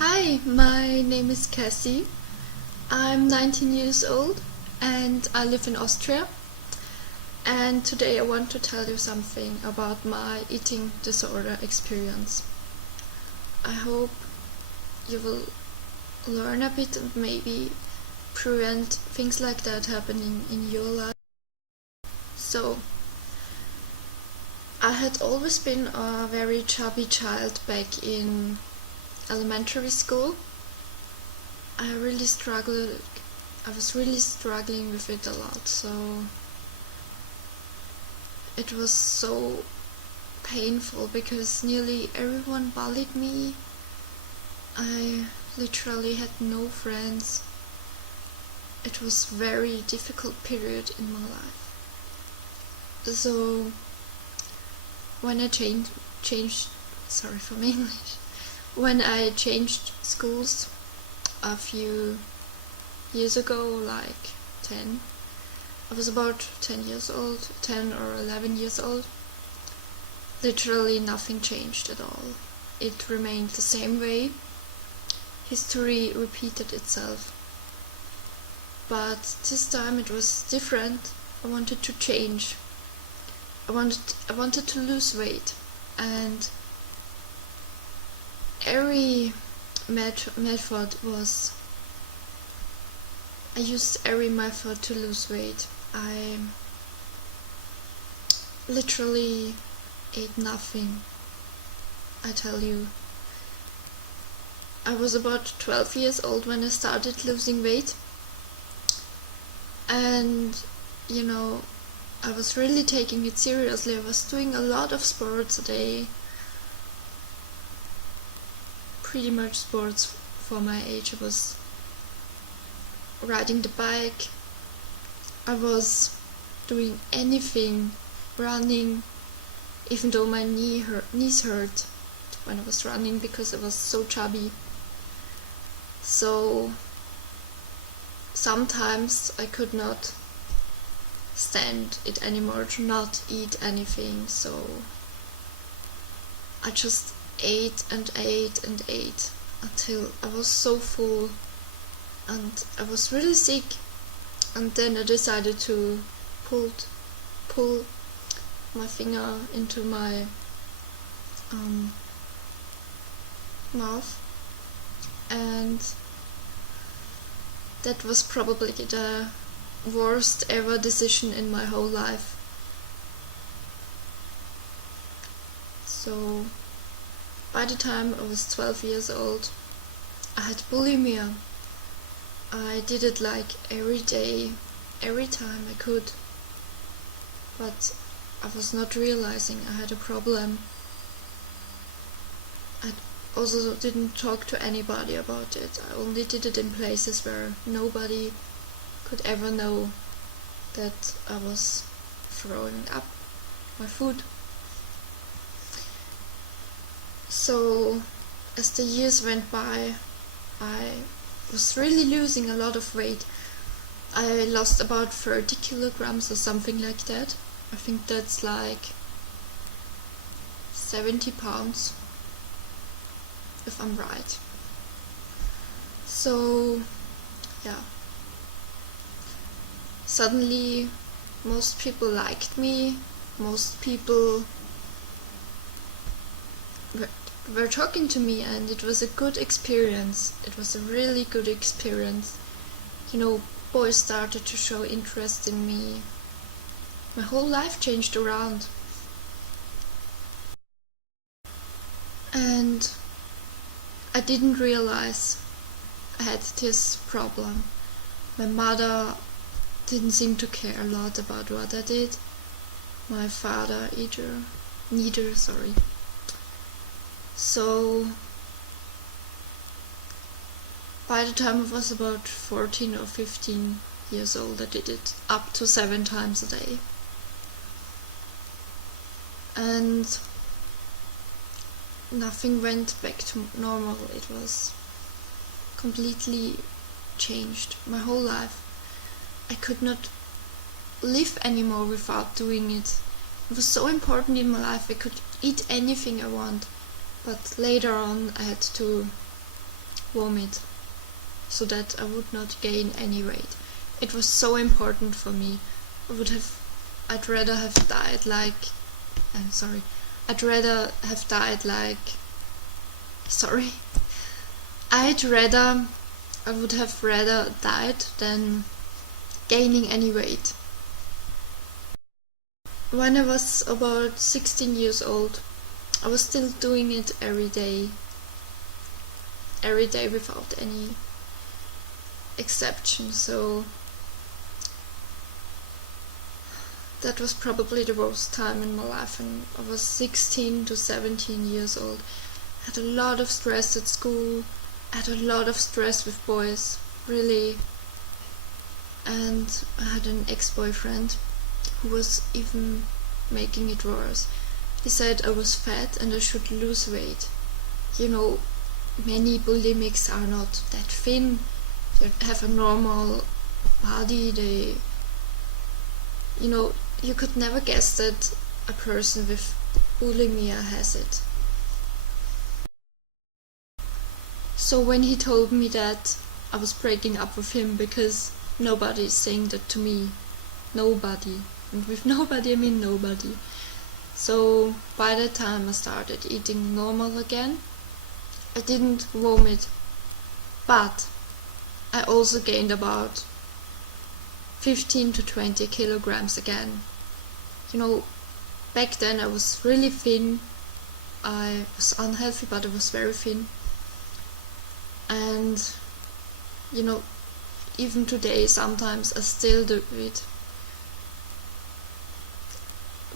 Hi, my name is Cassie. I'm 19 years old and I live in Austria. And today I want to tell you something about my eating disorder experience. I hope you will learn a bit and maybe prevent things like that happening in your life. So, I had always been a very chubby child back in elementary school. I was really struggling with it a lot, so it was so painful because nearly everyone bullied me. I literally had no friends. It was a very difficult period in my life. So when I changed sorry for my English, when I changed schools a few years ago, like 10, I was about 10 years old, 10 or 11 years old. Literally nothing changed at all. It remained the same way. History repeated itself. But this time it was different. I wanted to change. I wanted to lose weight, and every method was I used every method to lose weight. I literally ate nothing. I tell you, I was about 12 years old when I started losing weight, and I was really taking it seriously. I was doing a lot of sports a day, pretty much sports for my age. I was riding the bike, I was doing anything, running, even though my knees hurt when I was running because I was so chubby. So sometimes I could not stand it anymore to not eat anything, so I just ate and ate and ate until I was so full and I was really sick. And then I decided to pull my finger into my mouth, and that was probably the worst ever decision in my whole life. So by the time I was 12 years old, I had bulimia. I did it like every day, every time I could, but I was not realizing I had a problem. I also didn't talk to anybody about it. I only did it in places where nobody could ever know that I was throwing up my food. So as the years went by, I was really losing a lot of weight. I lost about 30 kilograms or something like that. I think that's like 70 pounds, if I'm right. So yeah, suddenly most people liked me, most people were talking to me, and it was a good experience. It was a really good experience. Boys started to show interest in me. My whole life changed around. And I didn't realize I had this problem. My mother didn't seem to care a lot about what I did. My father neither. So by the time I was about 14 or 15 years old, I did it up to 7 times a day. And nothing went back to normal. It was completely changed. My whole life. I could not live anymore without doing it. It was so important in my life. I could eat anything I want. But later on I had to vomit, so that I would not gain any weight. It was so important for me. I'd rather have died like, I'd rather have died like, I would have rather died than gaining any weight. When I was about 16 years old, I was still doing it every day without any exception, so that was probably the worst time in my life. And I was 16 to 17 years old. I had a lot of stress at school, I had a lot of stress with boys, really. And I had an ex-boyfriend who was even making it worse. He said I was fat and I should lose weight. You know, many bulimics are not that thin. They have a normal body. You could never guess that a person with bulimia has it. So when he told me that, I was breaking up with him, because nobody is saying that to me. Nobody. And with nobody I mean nobody. So by the time I started eating normal again, I didn't vomit, but I also gained about 15 to 20 kilograms again. Back then I was really thin. I was unhealthy, but I was very thin. And even today sometimes I still do it,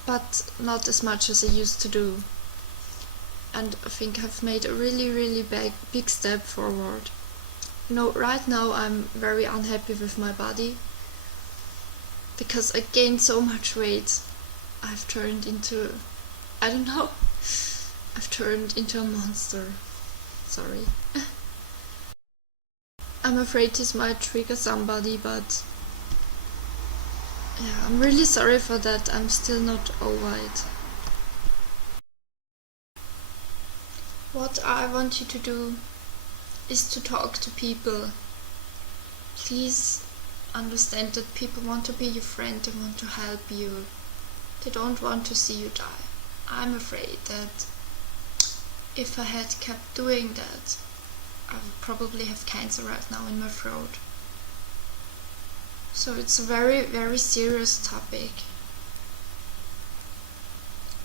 but not as much as I used to do. And I think I've made a really, really big step forward. Right now I'm very unhappy with my body, because I gained so much weight. I've turned into a monster. Sorry. I'm afraid this might trigger somebody, but yeah, I'm really sorry for that. I'm still not over it. What I want you to do is to talk to people. Please understand that people want to be your friend, they want to help you. They don't want to see you die. I'm afraid that if I had kept doing that, I would probably have cancer right now in my throat. So it's a very, very serious topic.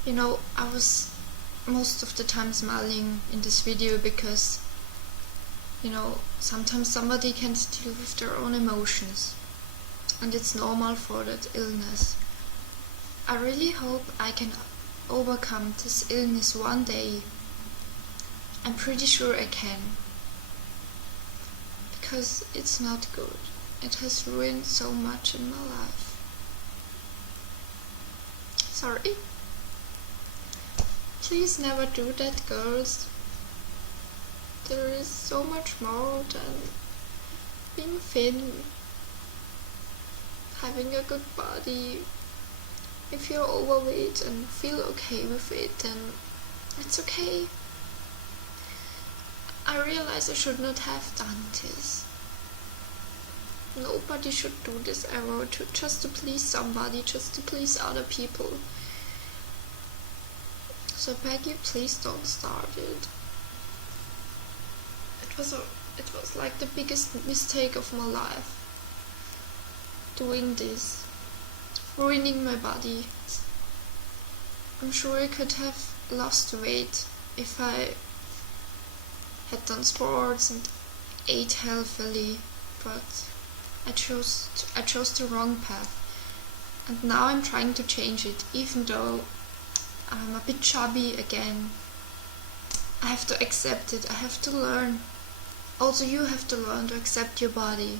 I was most of the time smiling in this video because, sometimes somebody can't deal with their own emotions, and it's normal for that illness. I really hope I can overcome this illness one day. I'm pretty sure I can, because it's not good. It has ruined so much in my life. Sorry. Please never do that, girls. There is so much more than being thin, having a good body. If you're overweight and feel okay with it, then it's okay. I realize I should not have done this. Nobody should do this ever, just to please somebody, just to please other people. So I beg you, please don't start it. It was like the biggest mistake of my life. Doing this, ruining my body. I'm sure I could have lost weight if I had done sports and ate healthily, but I chose the wrong path, and now I'm trying to change it. Even though I'm a bit chubby again, I have to accept it. I have to learn. Also, you have to learn to accept your body.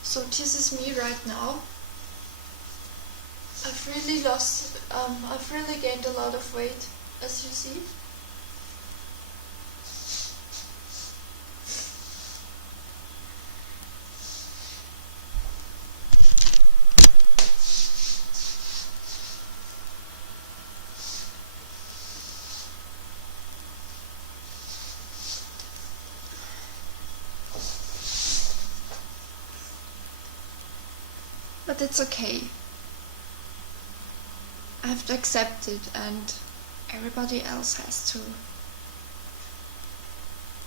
So this is me right now. I've really gained a lot of weight, as you see. But it's okay. I have to accept it, and everybody else has to.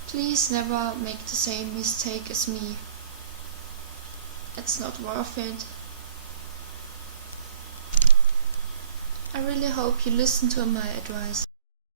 Please never make the same mistake as me. It's not worth it. I really hope you listen to my advice.